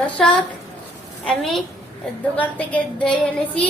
দর্শক, আমি দোকান থেকে দই এনেছি।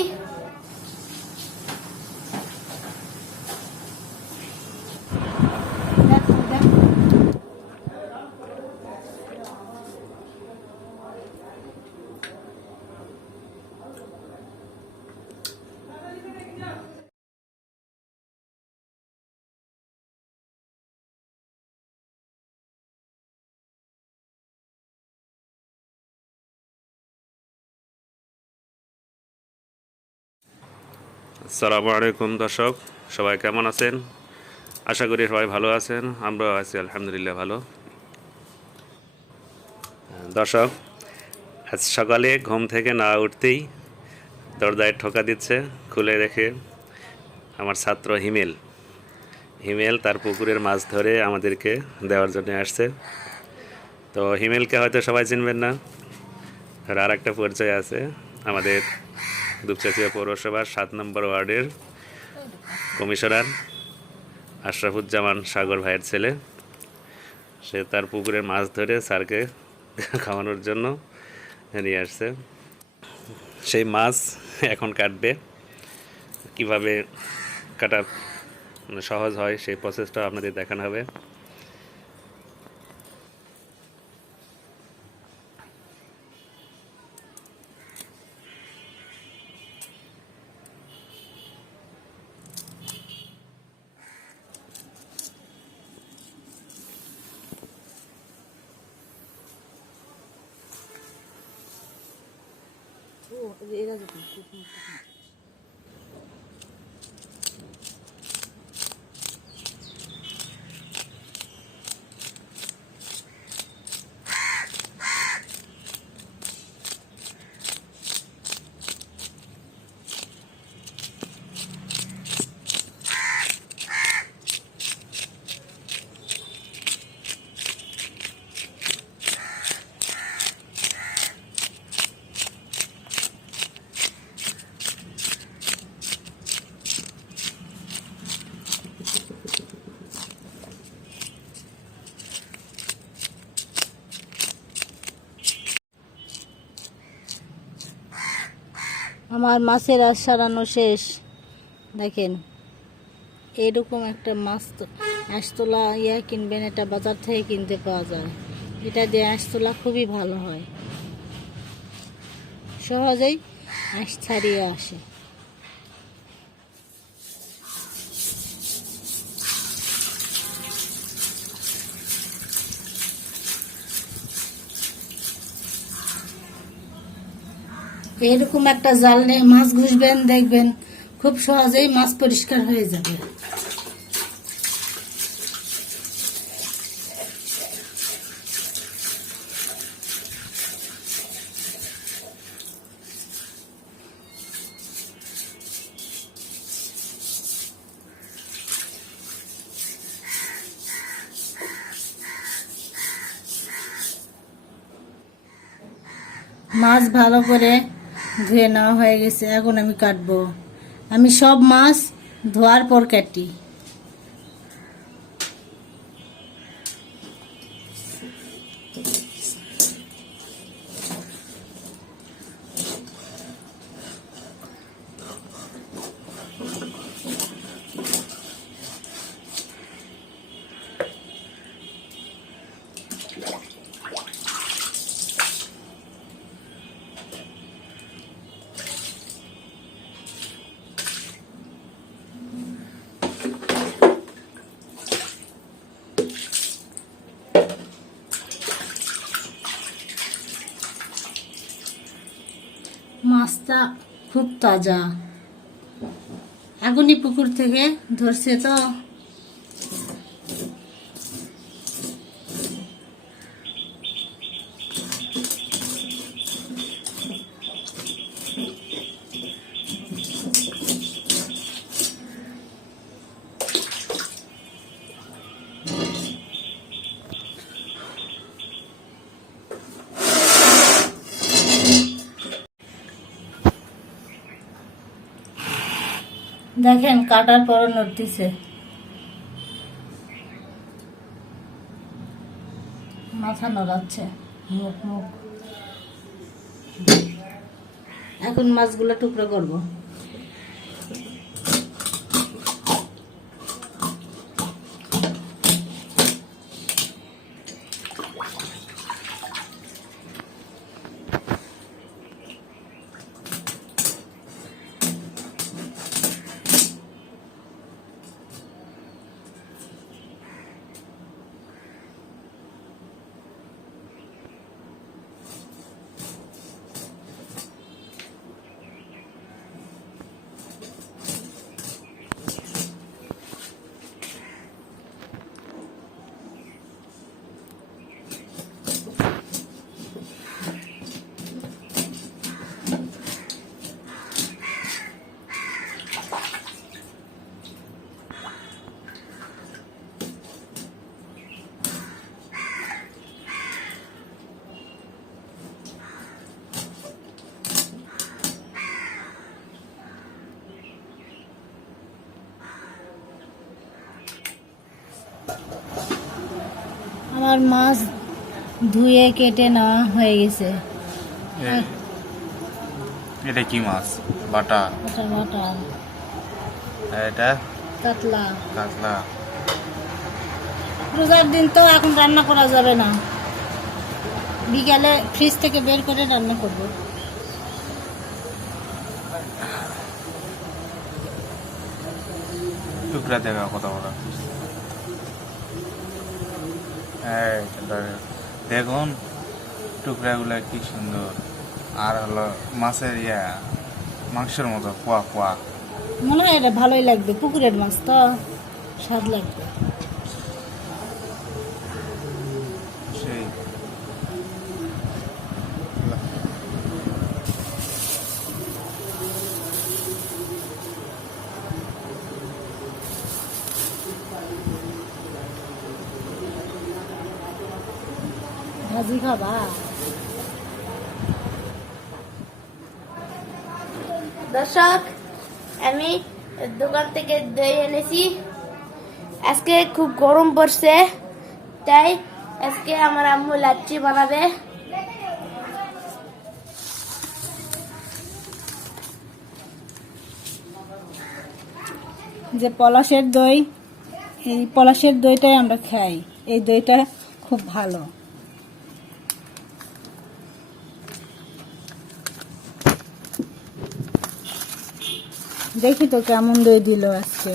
আসসালামু আলাইকুম দর্শক, সবাই কেমন আছেন? আশা করি সবাই ভালো আছেন। আমরাও আছি আলহামদুলিল্লাহ ভালো। দর্শক, আজ সকালে ঘুম থেকে না উঠতেই দরজায় ঠোকা দিচ্ছে। খুলে দেখে আমার ছাত্র হিমেল তার পুকুরের মাছ ধরে আমাদেরকে দেওয়ার জন্য আসছে। তো হিমেলকে হয়তো সবাই চিনবেন না, আর একটা পরিচয় আছে। আমাদের দুপচাচিয়া পৌরসভার 7 নম্বর ওয়ার্ডের কমিশনার আশরাফুজ্জামান সাগর ভাইয়ের ছেলে। সে তার পুকুরের মাছ ধরে স্যারকে খাওয়ানোর জন্য নিয়ে আসছে। সেই মাছ এখন কাটবে। কিভাবে কাটা সহজ হয় সেই প্রসেসটা আপনাদের দেখানো হবে। আমার মাছের আঁশ সারানো শেষ। দেখেন, এরকম একটা মাছ আঁশ তোলা কিনবেন, এটা বাজার থেকে কিনতে পাওয়া যায়। এটা দিয়ে আঁশ তোলা খুবই ভালো হয়, সহজেই আঁশ ছাড়িয়ে আসে। এরকম একটা জাল নিয়ে মাছ ঘুষবেন, দেখবেন খুব সহজেই মাছ পরিষ্কার হয়ে যাবে। মাছ ভালো করে ধুয়ে নেওয়া হয়ে গেছে, এখন আমি কাটবো। আমি সব মাছ ধোয়ার পর কাটি। মাছটা খুব তাজা, এখনই পুকুর থেকে ধরছে। তো দেখেন, কাটার পর নড়তেছে, মাথা নড়াচ্ছে, মুখ মুখ এখন মাছগুলো টুকরো করব। আমার মাছ ধুয়ে কেটে নেওয়া হয়ে গেছে। এটা কি মাছ? বাটা। এটা বাটা। আর এটা কাতলা। কাতলা। রোজার দিন তো এখন রান্না করা যাবে না, বিকালে ফ্রিজ থেকে বের করে রান্না করব। টুকরা দেখা কত বড়। দেখুন টুকরাগুলা কি সুন্দর, আর হলো মাছের মাংসের মতো পোয়া পোয়া। মনে হয় এটা ভালোই লাগবে, পুকুরের মাছ তো স্বাদ লাগবে। সেই ভাজি খাবা? দর্শক, আমি দোকান থেকে দই এনেছি। আজকে খুব গরম পড়ছে, তাই আজকে আমার আম্মু লাচ্ছি বানাবে। যে পলাশের দই, এই পলাশের দইটাই আমরা খাই। এই দইটা খুব ভালো। দেখি তো কেমন দই দিল আজকে।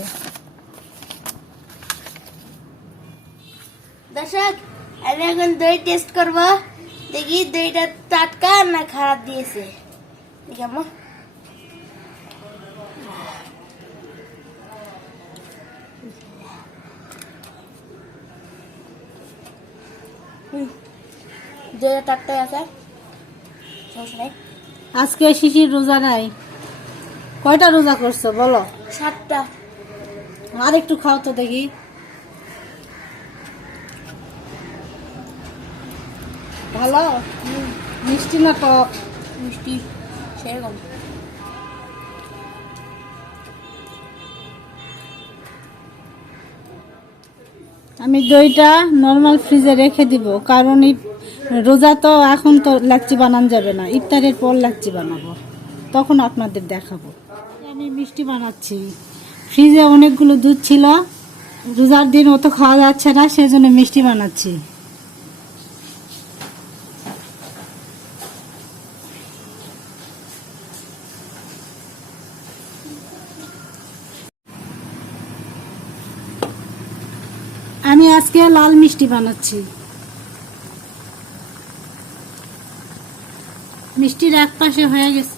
দর্শক, আমি এখন দই টেস্ট করব, দেখি দইটা টাটকা না খারাপ দিয়েছে। কেমন দইটা টাটকাই আছে, সমস্যা নাই। আজকে শিশির রোজা নাই। কয়টা রোজা করছো বলো? 7টা। আর একটু খাও তো দেখি। ভালো মিষ্টি না টক? মিষ্টি সেরকম। আমি দইটা নর্মাল ফ্রিজে রেখে দিব, কারণ রোজা তো এখন তো লাচ্ছি বানানো যাবে না, ইফতারের পর লাচ্ছি বানাবো, তখন আপনাদের দেখাবো। আমি মিষ্টি বানাচ্ছি। ফ্রিজে অনেকগুলো দুধ ছিল, রোজার দিন অত খাওয়া যাচ্ছে না, সেজন্য মিষ্টি বানাচ্ছি। আমি আজকে লাল মিষ্টি বানাচ্ছি। মিষ্টির এক পাশে হয়ে গেছে,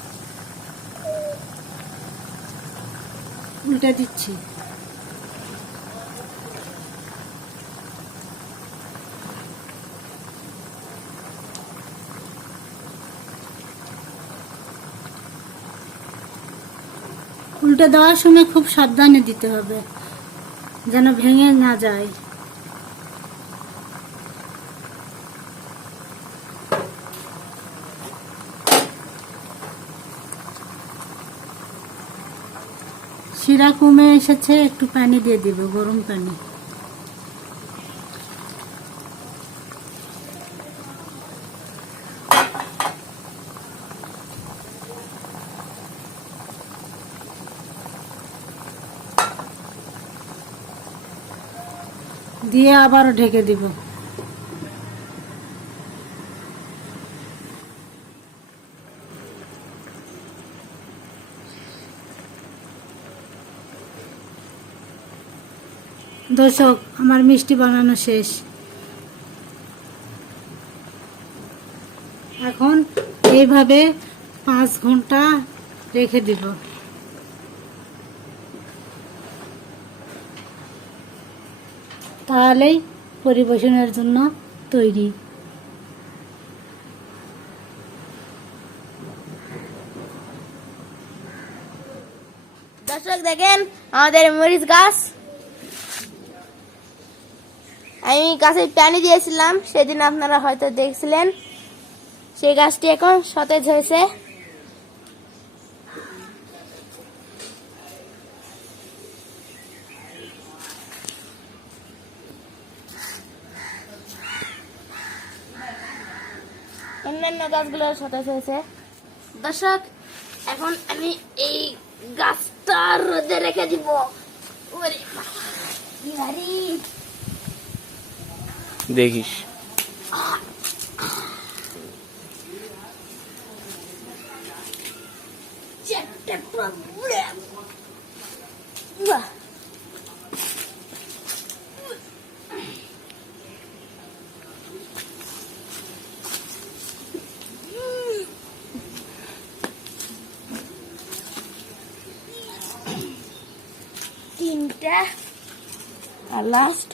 উল্টে দিচ্ছি। উল্টে দেওয়ার সময় খুব সাবধানে দিতে হবে, যেন ভেঙে না যায়। শিরা কমে এসেছে, একটু পানি দিয়ে দিব, গরম পানি। দিয়ে আবারও ঢেকে দিব। দর্শক, আমার মিষ্টি বানানো শেষ। এখন এইভাবে 5 ঘন্টা রেখে দিব। তাহলেই পরিবেশনের জন্য তৈরি। দর্শক দেখেন আমাদের মরিচ গাছ, আমি গাছে পানি দিয়েছিলাম সেদিন, আপনারা হয়তো দেখছিলেন। সেই গাছটি এখন সতেজ হয়েছে। অন্যান্য গাছগুলো সতেজ হয়েছে। দর্শক, এখন আমি এই গাছটা রোদে রেখে দিব। ওরে বাবা, কি ভারী। দেখিস চারটে প্রবলেম। বাহ, তিনটা আর লাস্ট।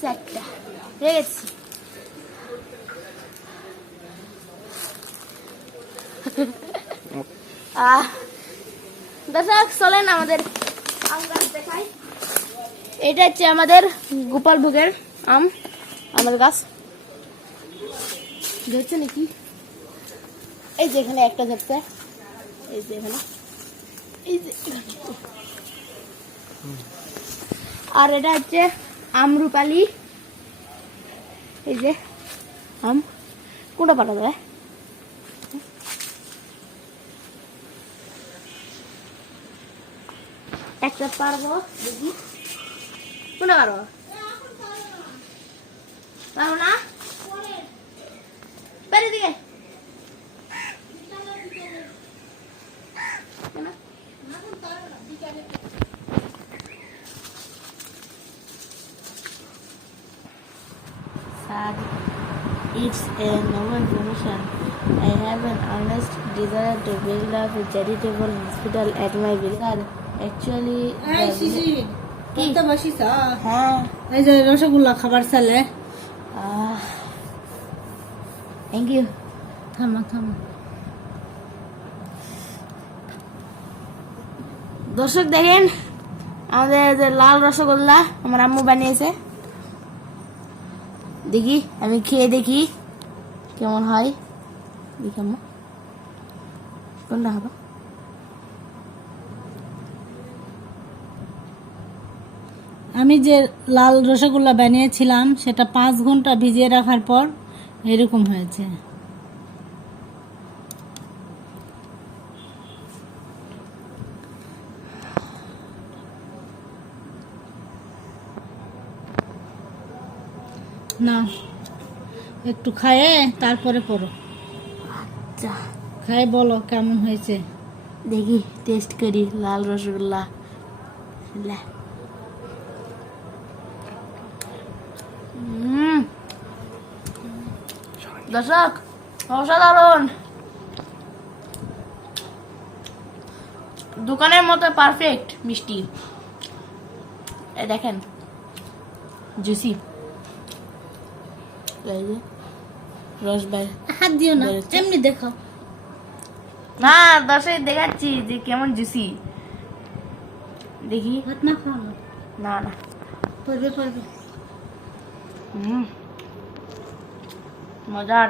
চারটা হয়ে গেছে। দর্শক চলেন আমাদের আম গাছ দেখাই। এটা হচ্ছে আমাদের গোপাল ভোগের আম, আমার গাছ। ধরছে নাকি? এই যে এখানে একটা ধরছে, এই যে এখানে, এই যে এখানে। আর এটা হচ্ছে আমরুপালি। এই যে আম, কোনটা পাঠা যায়? একটা পারবো, দেখি কোনটা পারবো। পারবো না, বাইরে দিকে Sad. It's a novel profession. I have an honest desire to build up a charitable hospital at my village. Actually, করতে বসিস? হ্যাঁ, এই যে রসগোল্লা খাবার চালে। Thank you. থামা থামা। দর্শক দেখেন আমাদের যে লাল রসগোল্লা আমার আম্মু বানিয়েছে। দেখি, আমি খেয়ে দেখি কেমন হয়। দেখি আম্মু কোনটা হবে। আমি যে লাল রসগোল্লা বানিয়েছিলাম সেটা 5 ঘন্টা ভিজিয়ে রাখার পর এরকম হয়েছে। না, একটু খায়ে তারপরে পড়ো। আচ্ছা, খাই বলো কেমন হয়েছে। দেখি টেস্ট করি লাল রসগোল্লা। লে। দর্শক, অসাধারণ, দোকানের মতো পারফেক্ট মিষ্টি। এই দেখেন জুসি, রস বাই। হাত দিও না, বেরোচ্ছে। এমনি দেখাও। না, দর্শক দেখাচ্ছি যে কেমন জুসি। দেখি। হাত না খাও না, না না, পড়বে পড়বে। মজার।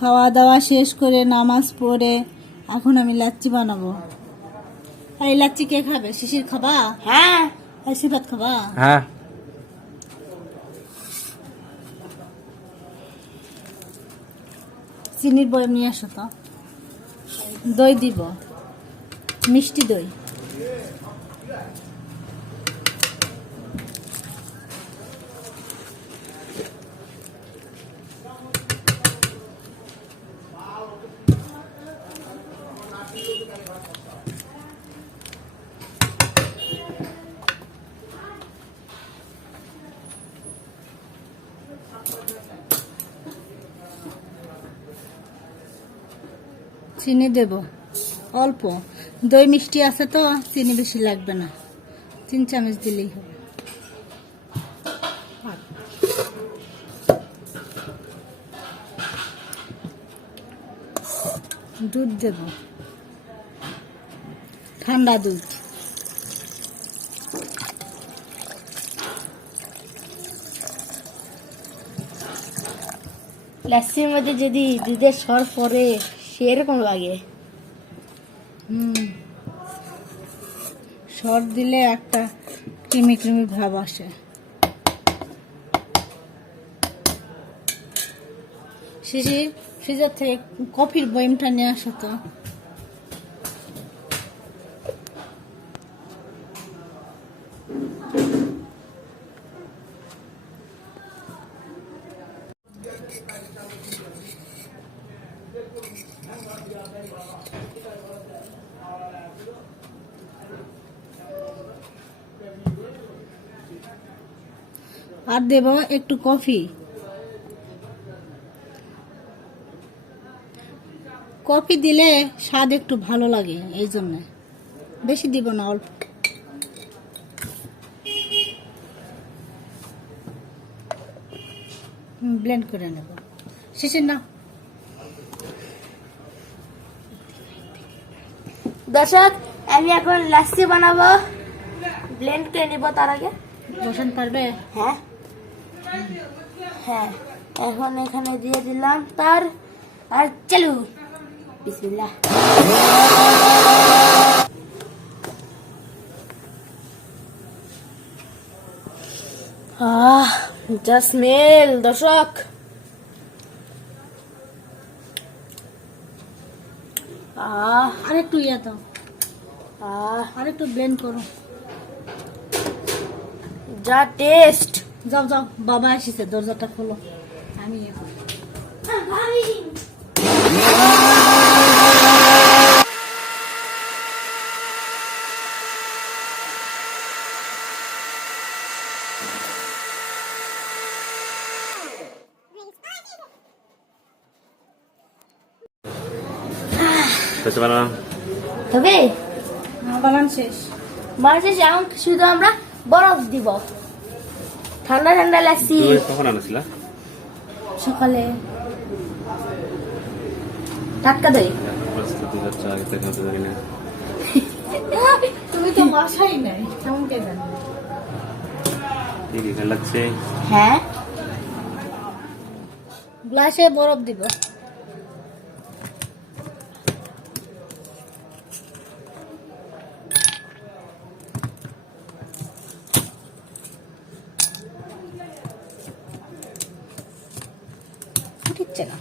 খাওয়া দাওয়া শেষ করে নামাজ পড়ে এখন আমি লাচ্ছি বানাবো। এই লাচ্ছি কে খাবে? শিশির খাবা? হ্যাঁ। এই সিফাত খাবা? হ্যাঁ, চিনির বয়ম নিয়ে আসো তো। দই দিব, মিষ্টি দই। চিনি দেব অল্প, দই মিষ্টি আছে তো চিনি বেশি লাগবে না, 3 চামচ দিলেই হবে। দুধ দেব, ঠান্ডা দুধ। লাচ্ছির মধ্যে যদি দুধের সর পরে সেরকম লাগে। সর দিলে একটা ক্রিমি ক্রিমি ভাব আসে। শিশির ফ্রিজার থেকে কফির বয়মটা নিয়ে আসো তো। আর দেব একটু কফি। কফি দিলে স্বাদ একটু ভালো লাগে, এই জন্য বেশি দিব না, অল্প। ব্লেন্ড করে নেব। শিশির না। দর্শক, আমি এখন লাচ্ছি বানাবো, ব্লেন্ড করে নিব তার আগে। বসান পারবে? হ্যাঁ হ্যাঁ, এখন এখানে দিয়ে দিলাম তার, আর চালু। বিসমিল্লাহ। যা স্মেল দর্শক। আরেকটু ইয়ে দাও, আরেকটু ব্লেন্ড করো। যা টেস্ট। যাও যাও, বাবা এসেছে, দরজাটা খোলো। আমি হচ্ছে বানানো। তবে বানান শেষ। মাঝে এখন শুধু আমরা বরফ দিব। ঠান্ডা ঠান্ডা লাচ্ছি। দই কখন আনছিলা? সকালে। টাটকা দই। প্রস্তুতি হচ্ছে আগে থেকে হতে পারি না। তুমি তো বাসাই নাই, কেমন কে জানো? ঠিক আছে, লাগছে। হ্যাঁ, গ্লাসে বরফ দিব। উঠছে না,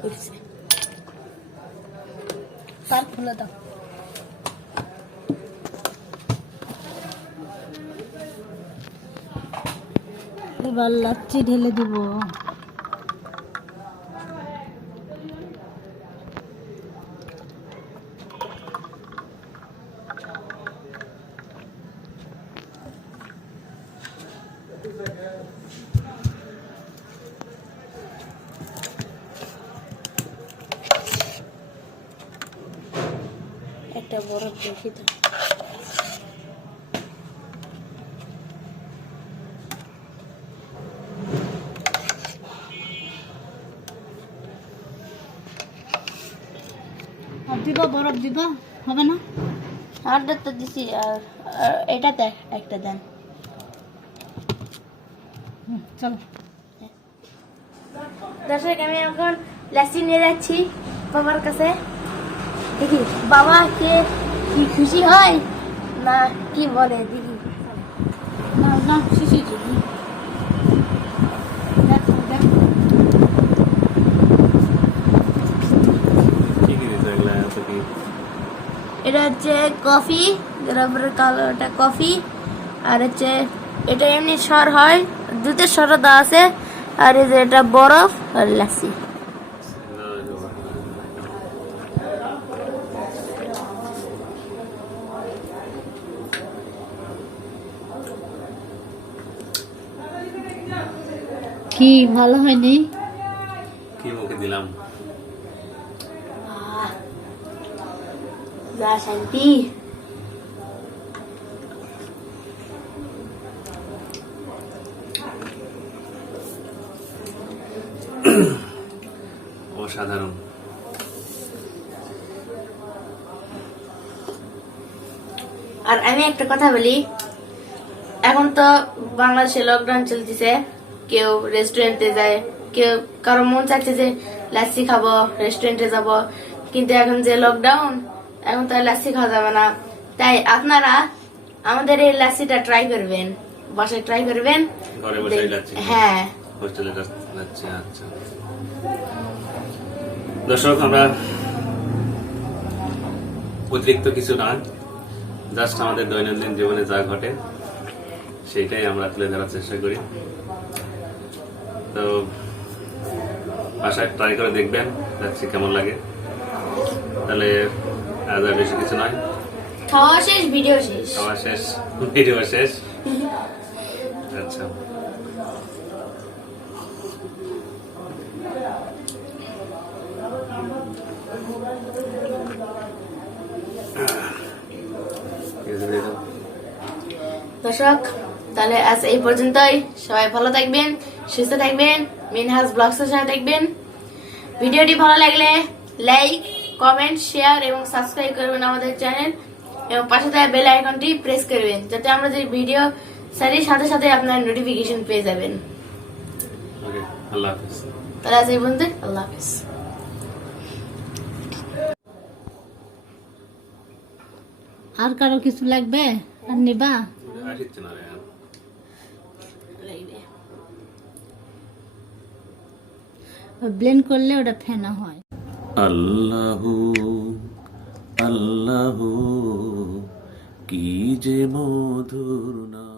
বুঝছি। তার খুলে দাও। এবার লাচ্ছি ঢেলে দিব। একটা বরফ দেখি তো। আর দিব, বরফ দিব, হবে না? আরটা তো দিছি, আর এটাতে একটা দেন। চলো। দর্শক আমি এখন লাসি নিয়ে যাচ্ছি বাবার কাছে, দেখি বাবা কে কি খুশি হয় না কি বলে দেখি। না না শিশি দিবি। দেখো দেখো কি কি দিছে এগুলা এত কি? এটা হচ্ছে কফি, তারপরে কালো এটা কফি, আর হচ্ছে এটা এমনি সর হয়, দুধের সরও দেওয়া আছে, আর এই যে এটা বরফ আর লাসি। কি ভালো হয়নি? কি মুখে দিলাম? যা শান্তি। অসাধারণ। আর আমি একটা কথা বলি, এখন তো বাংলাদেশে লকডাউন চলতেছে, কেউ রেস্টুরেন্টে যায়, কেউ কারো মন চাচ্ছে যে লাসি খাবো রেস্টুরেন্টে যাব, কিন্তু এখন যে লকডাউন এখন তো আর লাসি খাওয়া যাবে না। তাই আপনারা আমাদের এই লাসিটা ট্রাই করবেন, বাসায় ট্রাই করবেন। ঘরে বসে যাচ্ছি, হ্যাঁ হোস্টেলে যাচ্ছি। আচ্ছা দর্শক, আমরা অতিরিক্ত কিছু না, জাস্ট আমাদের দৈনন্দিন জীবনে যা ঘটে সেইটাই আমরা তুলে ধরার চেষ্টা করি। তো বাসায় ট্রাই করে দেখবেন, যাচ্ছি কেমন লাগে। তাহলে আজ আর বেশি কিছু নয়, খাওয়া শেষ ভিডিও শেষ। খাওয়া শেষ, ভিডিও শেষ। আচ্ছা দর্শক তাহলে আজ এই পর্যন্তই, সবাই ভালো থাকবেন, সুস্থ থাকবেন, মিনহাজ ব্লগসের সাথে থাকবেন। ভিডিওটি ভালো লাগলে লাইক, কমেন্ট, শেয়ার এবং সাবস্ক্রাইব করবেন আমাদের চ্যানেল, এবং পাশে থাকা বেল আইকনটি প্রেস করবেন যাতে আমরা যে ভিডিও ছাড়ি সাথে সাথে আপনার নোটিফিকেশন পেয়ে যাবেন। ওকে, আল্লাহ হাফিজ। তাহলে আজ এই পর্যন্ত, আল্লাহ হাফিজ। আর কারো কিছু লাগবে আর নিবা? আসিচ্ছে না রে। ব্লেন্ড করলে ওটা ফেনা হয়। আল্লাহু আল্লাহু কি যে মধুর নাম।